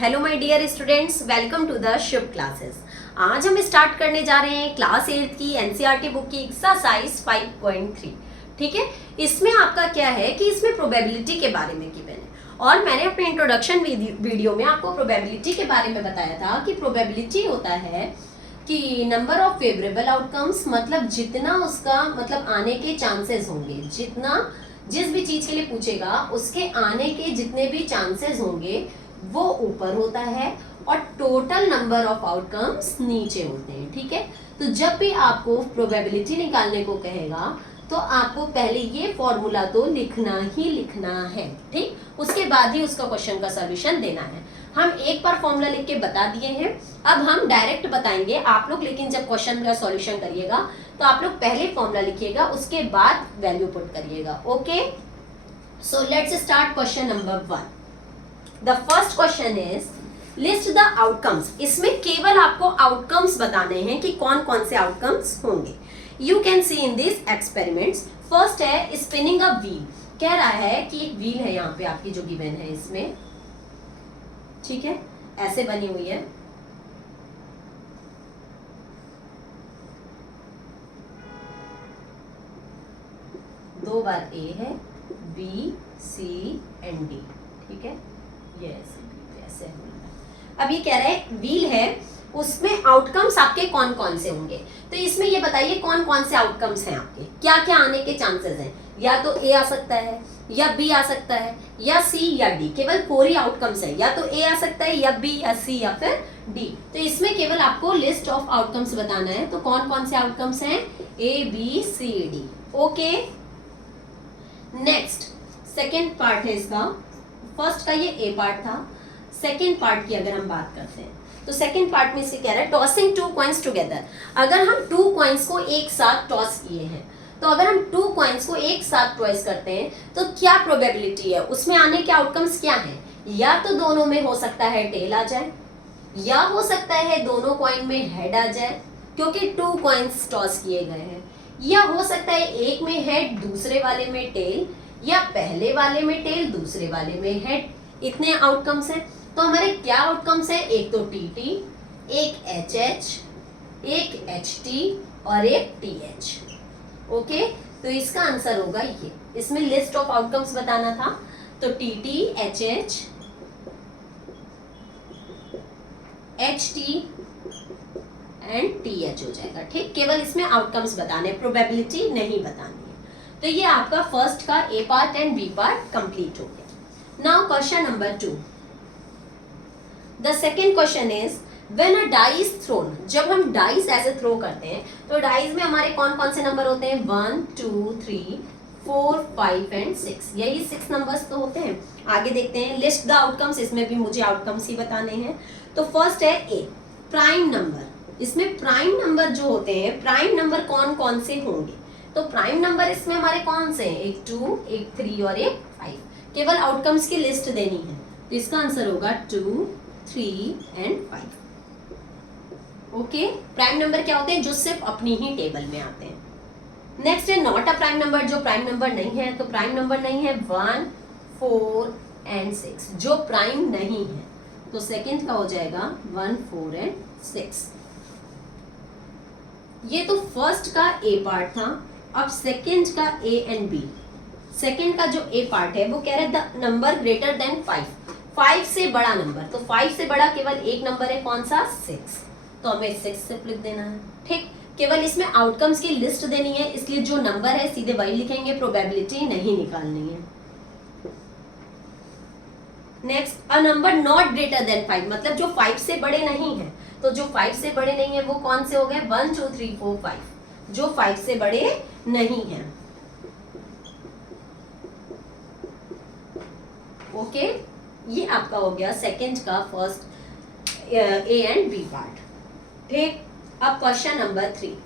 Hello my dear students, welcome to the Shiv classes. आज हम start करने जा रहे हैं क्लास 8 की एनसीईआरटी बुक की एक्सरसाइज 5.3। ठीक है, इसमें आपका क्या है कि इसमें प्रोबेबिलिटी के बारे में गिवन है और मैंने अपने इंट्रोडक्शन वीडियो में आपको प्रोबेबिलिटी के बारे में बताया था कि प्रोबेबिलिटी होता है कि नंबर ऑफ फेवरेबल आउटकम्स, मतलब जितना उसका मतलब आने के चांसेस होंगे, जितना जिस भी चीज के लिए पूछेगा उसके आने के जितने भी चांसेस होंगे वो ऊपर होता है और टोटल नंबर ऑफ आउटकम्स नीचे होते हैं। ठीक है, तो जब भी आपको प्रोबेबिलिटी निकालने को कहेगा तो आपको पहले ये फॉर्मूला तो लिखना ही लिखना है। ठीक, उसके बाद ही उसका क्वेश्चन का सॉल्यूशन देना है। हम एक बार फॉर्मूला लिख के बता दिए हैं, अब हम डायरेक्ट बताएंगे आप लोग, लेकिन जब क्वेश्चन का सॉल्यूशन करिएगा तो आप लोग पहले फॉर्मूला लिखिएगा, उसके बाद वैल्यू पुट करिएगा। Okay, so let's start question number 1। The first question is list the outcomes। इसमें केवल आपको आउटकम्स बताने हैं कि कौन कौन से आउटकम्स होंगे। You can see in these experiments। First है स्पिनिंग अ व्हील। कह रहा है कि एक व्हील है यहाँ पे आपकी जो गिवन है इसमें, ठीक है, ऐसे बनी हुई है। दो बार ए है, बी सी एंड डी। ठीक है, ऐसे अब ये कह रहा है व्हील है, उसमें आउटकम्स आपके कौन कौन से होंगे। तो इसमें ये बताइए कौन कौन से आउटकम्स हैं आपके, क्या क्या आने के चांसेस हैं। या तो ए आ सकता है, या बी आ सकता है, या सी या डी। केवल 4 ही आउटकम्स है, या तो ए आ सकता है, या बी, या सी, या फिर डी। तो इसमें केवल आपको लिस्ट ऑफ आउटकम्स बताना है। तो कौन कौन से आउटकम्स हैं, A B C D. Okay, next second part है इसका। फर्स्ट का ये ए पार्ट था, सेकेंड पार्ट की अगर हम बात करते हैं तो सेकेंड पार्ट में इसे कह रहा है टॉसिंग 2 कॉइन्स टुगेदर। अगर हम 2 कॉइन्स को एक साथ टॉस किए हैं, तो अगर हम 2 कॉइन्स को एक साथ टॉस करते हैं तो क्या प्रोबेबिलिटी है, उसमें आने के आउटकम्स क्या हैं। या तो दोनों में हो सकता है टेल आ जाए, या हो सकता है दोनों कॉइन में हेड आ जाए क्योंकि 2 कॉइन्स टॉस किए गए हैं, या हो सकता है एक में हेड दूसरे वाले में टेल, या पहले वाले में टेल दूसरे वाले में हेड। इतने आउटकम्स हैं। तो हमारे क्या आउटकम्स हैं, एक तो टीटी, एक एचएच, एक एचटी और एक टीएच। ओके, तो इसका आंसर होगा ये। इसमें लिस्ट ऑफ आउटकम्स बताना था तो TT, HH, HT and TH हो जाएगा। ठीक, केवल इसमें आउटकम्स बताने, प्रोबेबिलिटी नहीं बतानी है। तो ये आपका फर्स्ट का A part and B part complete हो गया। Now question number 2। The second question is when a dice thrown. जब हम डाइस ऐसे थ्रो करते हैं तो डाइस में हमारे कौन कौन से नंबर होते हैं, 1 2 3 4 5 एंड 6। यही 6 नंबर्स तो होते हैं। आगे देखते हैं, लिस्ट द आउटकम्स। इसमें भी मुझे आउटकम्स ही बताने हैं। तो फर्स्ट है ए, प्राइम नंबर। इसमें प्राइम नंबर जो होते हैं, प्राइम नंबर कौन कौन से होंगे। तो प्राइम नंबर इसमें हमारे कौन से हैं, एक 2, एक 3 और एक 5। केवल आउटकम्स की लिस्ट देनी है। तो इसका आंसर होगा 2, 3 एंड 5। ओके, प्राइम नंबर क्या होते हैं, जो सिर्फ अपनी ही टेबल में आते हैं। नेक्स्ट है नॉट अ प्राइम नंबर, जो प्राइम नंबर नहीं है। तो प्राइम नंबर नहीं है 1, 4 एंड 6, जो प्राइम नहीं है। तो सेकंड का हो जाएगा 1, 4 एंड 6। ये तो फर्स्ट का ए पार्ट था। अब सेकंड का ए एंड बी। सेकंड का जो ए पार्ट है वो कह रहा है द नंबर ग्रेटर देन 5। 5 से बड़ा नंबर। तो 5 से बड़ा केवल एक नंबर है, कौन सा, 6। तो हमें 6 से लिख देना है। ठीक, केवल इसमें आउटकम्स की लिस्ट देनी है, इसलिए जो नंबर है सीधे वही लिखेंगे, प्रोबेबिलिटी नहीं निकालनी है। Next, a number not greater than 5, मतलब जो 5 से बड़े नहीं है। तो जो 5 से बड़े नहीं है वो कौन से हो गए, 1 2 3 4 5, जो 5 से बड़े नहीं है। ओके, ये आपका हो गया सेकंड का first A and B part. ठीक, अब क्वेश्चन नंबर 3।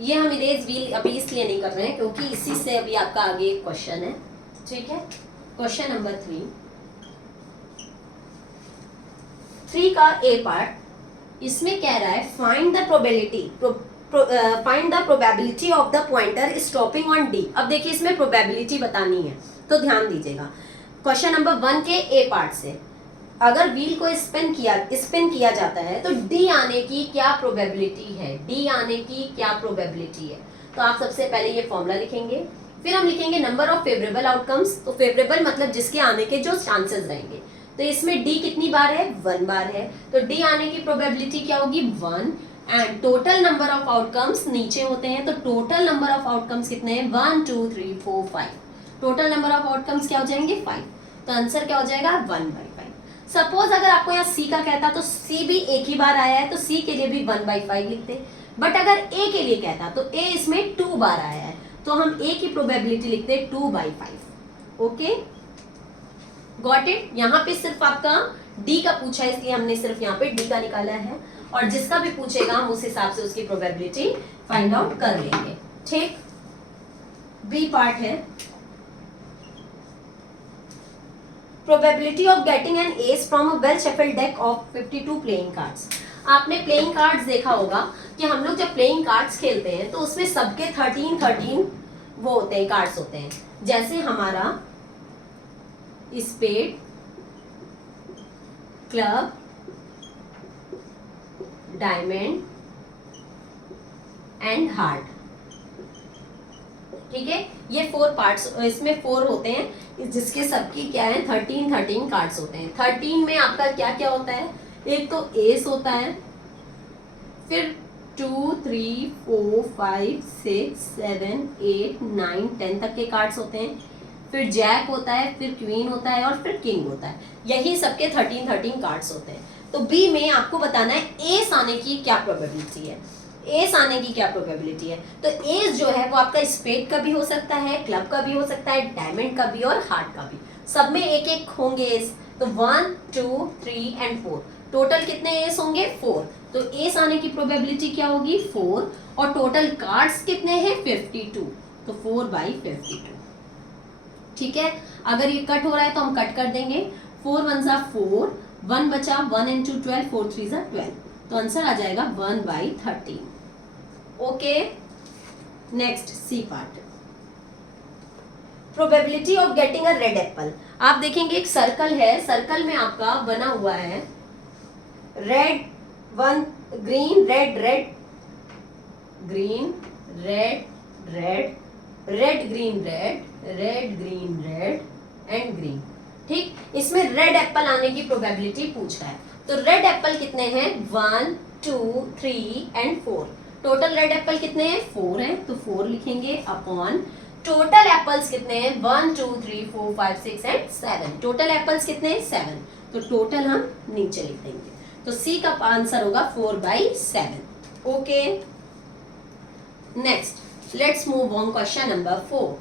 ये हम इरेज व्हील अभी इसलिए नहीं कर रहे हैं क्योंकि इसी से अभी आपका आगे एक क्वेश्चन है। ठीक है, क्वेश्चन नंबर 3। 3 का ए पार्ट, इसमें कह रहा है find the probability of the pointer stopping on D. अब देखिए इसमें प्रोबेबिलिटी बतानी है, तो ध्यान दीजिएगा। क्वेश्चन नंबर 1 के ए पार्ट से अगर व्हील को स्पिन किया जाता है तो डी आने की क्या प्रोबेबिलिटी है, डी आने की क्या प्रोबेबिलिटी है। तो आप सबसे पहले ये फॉर्मूला लिखेंगे, फिर हम लिखेंगे नंबर ऑफ फेवरेबल आउटकम्स। तो फेवरेबल मतलब जिसके आने के जो चांसेस रहेंगे, तो इसमें डी कितनी बार है, 1 बार है, तो डी आने की प्रोबेबिलिटी क्या होगी, 1। And total number of outcomes नीचे होते हैं, तो टोटल नंबर ऑफ आउटकम्स कितने हैं, 1 2 3 4 5। टोटल नंबर ऑफ आउटकम्स क्या हो जाएंगे, 5। तो आंसर क्या हो जाएगा, 1/5। सपोज अगर आपको यहाँ सी का कहता तो सी भी एक ही बार आया है, तो सी के लिए भी 1/5 लिखते। बट अगर ए के लिए कहता तो ए इसमें 2 बार आया है, तो हम ए की प्रोबेबिलिटी लिखते 2/5। Okay, got it. यहाँ पे सिर्फ आपका डी का पूछा है, इसलिए हमने सिर्फ यहाँ पे डी का निकाला है, और जिसका भी पूछेगा हम उस हिसाब से उसकी प्रोबेबिलिटी फाइंड आउट कर लेंगे। ठीक, बी पार्ट है probability of getting an S from a well shuffled deck of 52 playing cards. आपने प्लेइंग कार्ड्स देखा होगा कि हम लोग जब प्लेइंग कार्ड्स खेलते हैं तो उसमें सबके 13 वो होते हैं, कार्ड्स होते हैं। जैसे हमारा spade, club, diamond and heart. ठीक है, ये 4 पार्ट्स, इसमें 4 होते हैं, जिसके सबकी क्या है 13 कार्ड्स होते हैं। 13 में आपका क्या क्या होता है, एक तो एस होता है, फिर 2 3 4 5 6 7 8 9 10 तक के कार्ड्स होते हैं, फिर जैक होता है, फिर क्वीन होता है, और फिर किंग होता है। यही सबके 13 कार्ड्स होते हैं। तो बी में आपको बताना है एस आने की क्या प्रोबेबिलिटी है, एस आने की क्या प्रोबेबिलिटी है। तो एस जो है वो आपका स्पेड का भी हो सकता है, क्लब का भी हो सकता है, डायमंड का भी और हार्ट का भी। सब में एक एक होंगे एस, तो 1 2 3 एंड 4। टोटल कितने एस होंगे, 4। तो एस आने की प्रोबेबिलिटी क्या होगी, 4। और टोटल कार्ड्स कितने हैं, 52, तो 4/52। ठीक है, अगर ये कट हो रहा है तो हम कट कर देंगे। 4 1 जा 4, 1 बचा, 1 and 2 12, 4 3 जा 12, तो आंसर आ जाएगा 1/13। Okay, next C part, probability of getting a red apple. आप देखेंगे एक सर्कल है, सर्कल में आपका बना हुआ है red 1, green red red, green red red, red green red, red green red and green. ठीक, इसमें रेड एप्पल आने की प्रोबेबिलिटी पूछ रहा है। तो रेड एप्पल कितने हैं, 1 2 3 एंड 4। टोटल रेड एप्पल कितने हैं, 4 हैं, तो 4 लिखेंगे अपॉन टोटल एप्पल्स कितने हैं, 1 2 3 4 5 6 एंड 7। टोटल एप्पल्स कितने हैं, 7, तो टोटल हम नीचे लिख देंगे। तो सी का आंसर होगा 4/7। Okay, next let's move on question number 4।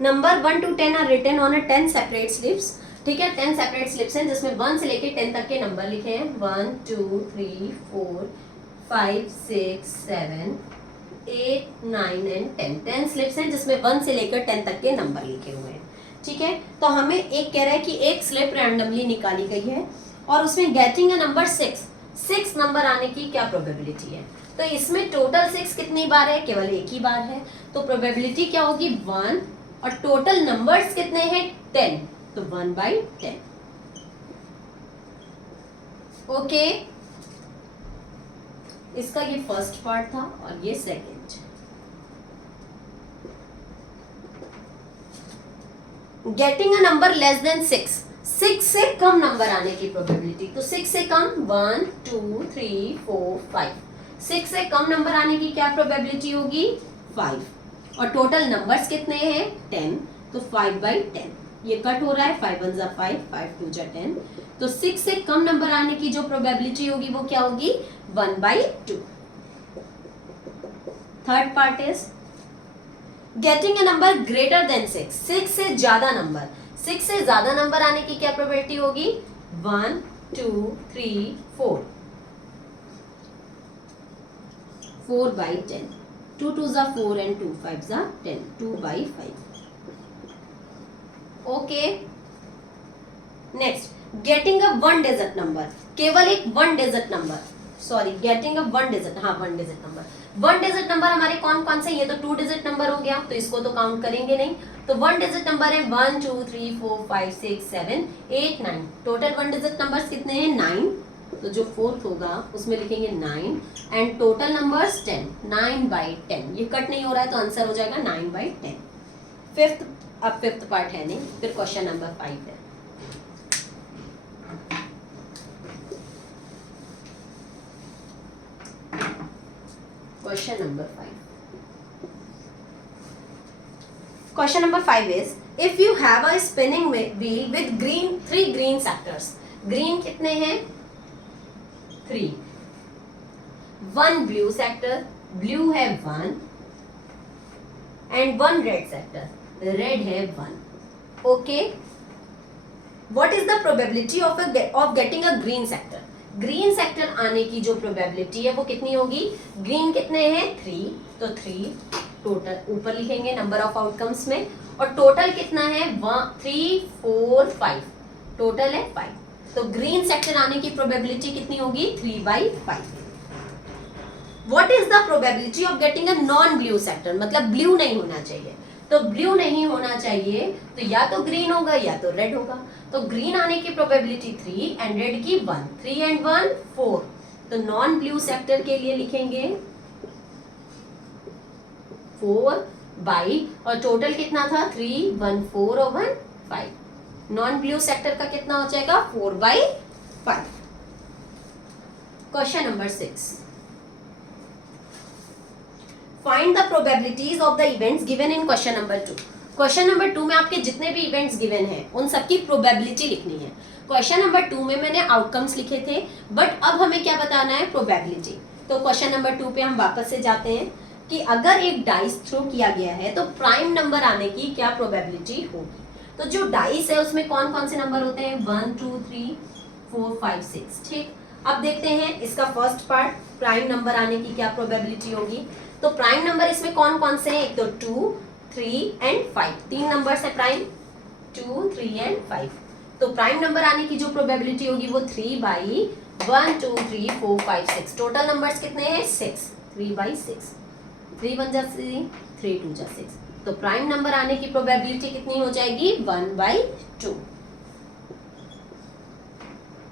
Number 1 to 10 are written on a 10 separate slips. ठीक है, 10 सेपरेट स्लिप्स हैं जिसमें 1 से लेके 10 तक के नंबर लिखे हैं, 1 2 3 4 5 6 7 8 9 एंड 10। 10 स्लिप्स हैं जिसमें 1 से लेकर 10 तक के नंबर लिखे हुए हैं। ठीक है, तो हमें एक कह रहा है कि एक स्लिप रैंडमली निकाली गई है और उसमें गेटिंग अ नंबर 6 नंबर आने की क्या प्रोबेबिलिटी है। तो इसमें टोटल 6 कितनी बार है, केवल एक ही बार है, तो प्रोबेबिलिटी क्या होगी, 1। और टोटल नंबर्स कितने हैं, 10, तो 1/10। ओके, इसका ये फर्स्ट पार्ट था और ये second. Getting a number less than 6 से कम नंबर आने की प्रोबेबिलिटी। तो 6 से कम 1 2 3 4 5। 6 से कम नंबर आने की क्या प्रोबेबिलिटी होगी, 5। और टोटल नंबर्स कितने हैं, 10, तो 5/10। ये कट हो रहा है, 5 1 जा 5, 5 2 जा 10, तो 6 से कम नंबर आने की जो प्रोबेबिलिटी होगी वो क्या होगी, 1/2। Third part is getting a number greater than 6 से ज्यादा नंबर। 6 से ज्यादा नंबर आने की क्या प्रोबेबिलिटी होगी? 1 2 3 4, 4/10, 2 2 जा 4 and 2 5 जा 10, 2/5. Okay. Next, getting a one digit number, केवल एक one digit number, sorry getting a one digit, हाँ one digit number. One digit number हमारे कौन कौन से? ये तो 2 डिजिट नंबर हो गया, तो इसको तो काउंट करेंगे नहीं. तो वन डिजिट नंबर है 1 2 3 4 5 6 7 8 9. टोटल वन डिजिट नंबर्स कितने हैं? 9. तो जो फोर्थ होगा उसमें लिखेंगे 9 एंड टोटल नंबर्स 10. 9/10. ये कट नहीं हो रहा है तो आंसर हो जाएगा 9/10. फिफ्थ, अब फिफ्थ पार्ट है नहीं, फिर क्वेश्चन नंबर 5 है. Question number 5. Question number 5 is, if you have a spinning wheel with three green sectors. Green कितने हैं? 3. 1 blue sector, blue है 1 and 1 red sector, red है 1. Okay. What is the probability of getting a green sector? Green sector आने की जो probability है वो कितनी होगी? ग्रीन कितने हैं? 3. तो 3 टोटल ऊपर लिखेंगे नंबर ऑफ आउटकम्स में. और टोटल कितना है? 3 4 5. टोटल है 5. तो ग्रीन सेक्टर आने की प्रोबेबिलिटी कितनी होगी? 3/5. What is the probability of getting a non blue sector? मतलब ब्लू नहीं होना चाहिए. तो ब्लू नहीं होना चाहिए तो या तो ग्रीन होगा या तो रेड होगा. तो ग्रीन आने की प्रोबेबिलिटी 3 एंड रेड की 1. 3 and 1 4. तो नॉन ब्लू सेक्टर के लिए लिखेंगे 4/, और टोटल कितना था? 3 1 4 और 1 5. नॉन ब्लू सेक्टर का कितना हो जाएगा? 4/5. Question number 6. Find the probabilities of the events given in question number 2. Question number 2 में आपके जितने भी इवेंट्स गिवन हैं उन सबकी प्रोबेबिलिटी लिखनी है. क्वेश्चन नंबर 2 में मैंने आउटकम्स लिखे थे, बट अब हमें क्या बताना है? प्रोबेबिलिटी. तो क्वेश्चन नंबर 2 पे हम वापस से जाते हैं कि अगर एक डाइस थ्रो किया गया है तो प्राइम नंबर आने की क्या प्रोबेबिलिटी होगी. तो जो डाइस है उसमें कौन कौन से नंबर होते हैं? 1 2 3 4 5 6. ठीक. अब देखते हैं इसका फर्स्ट पार्ट, प्राइम नंबर आने की क्या प्रोबेबिलिटी होगी. तो प्राइम नंबर इसमें कौन कौन से हैं? एक तो 2 3 एंड 5. 3 नंबर्स है प्राइम, 2 3 एंड 5. तो प्राइम नंबर आने की जो प्रोबेबिलिटी होगी वो 3/1 2 3 4 5 6. टोटल नंबर्स कितने हैं? 6. 3/6. 3 1 जा 3, 3 2 जा 6. तो प्राइम नंबर आने की प्रोबेबिलिटी कितनी हो जाएगी? 1/2.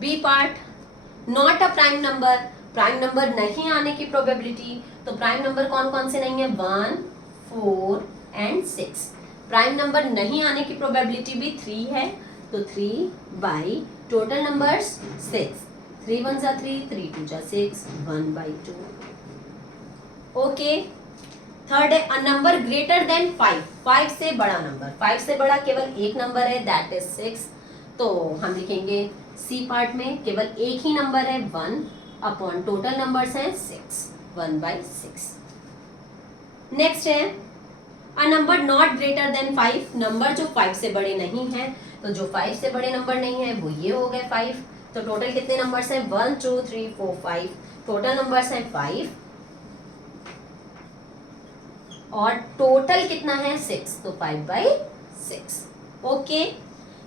B part, not a prime number. Prime number नहीं आने की प्रोबेबिलिटी. तो प्राइम नंबर कौन कौन से नहीं है? 1 4 एंड 6. प्राइम नंबर नहीं आने की प्रोबेबिलिटी भी 3 है. तो 3/, टोटल नंबर्स 6. 3 1 जा 3, 3 2 जा 6, 1/2. ओके. थर्ड है अ नंबर ग्रेटर देन 5. 5 से बड़ा नंबर. 5 से बड़ा केवल एक नंबर है, दैट इज 6. तो हम लिखेंगे सी पार्ट में केवल एक ही नंबर है 1 अपॉन टोटल नंबर्स हैं 6, 1/6. नेक्स्ट है a number not greater than 5. Number जो 5 से बड़े नहीं है. तो जो 5 से बड़े नंबर नहीं है वो ये हो गए 5. तो टोटल कितने नंबर्स हैं? 1 2 3 4 5. टोटल नंबर्स हैं 5 और टोटल कितना है? 6. तो 5/6. ओके.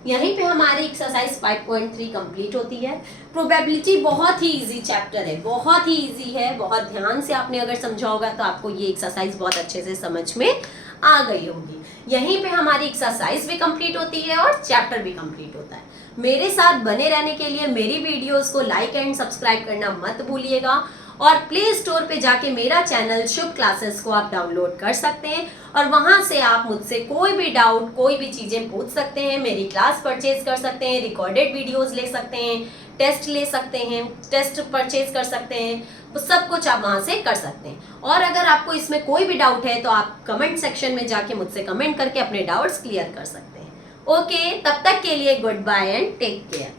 यहीं पे हमारी एक्सरसाइज 5.3 कंप्लीट होती है. प्रोबेबिलिटी बहुत ही इजी चैप्टर है, बहुत ही इजी है. बहुत ध्यान से आपने अगर समझा होगा तो आपको ये एक्सरसाइज बहुत अच्छे से समझ में आ गई होगी. यहीं पे हमारी एक्सरसाइज भी कंप्लीट होती है और चैप्टर भी कंप्लीट होता है. मेरे साथ बने रहने के लिए मेरी वीडियोस को लाइक एंड सब्सक्राइब करना मत भूलिएगा. और प्ले स्टोर पे जाके मेरा चैनल शुभ क्लासेस को आप डाउनलोड कर सकते हैं और वहां से आप मुझसे कोई भी डाउट, कोई भी चीजें पूछ सकते हैं. मेरी क्लास परचेज कर सकते हैं, रिकॉर्डेड वीडियोस ले सकते हैं, टेस्ट ले सकते हैं, टेस्ट परचेज कर सकते हैं. तो सब कुछ आप वहां से कर सकते हैं. और अगर आपको इसमें कोई भी डाउट है तो आप कमेंट सेक्शन में जाके मुझसे कमेंट करके अपने डाउट्स क्लियर कर सकते हैं. ओके, तब तक के लिए good bye and take care.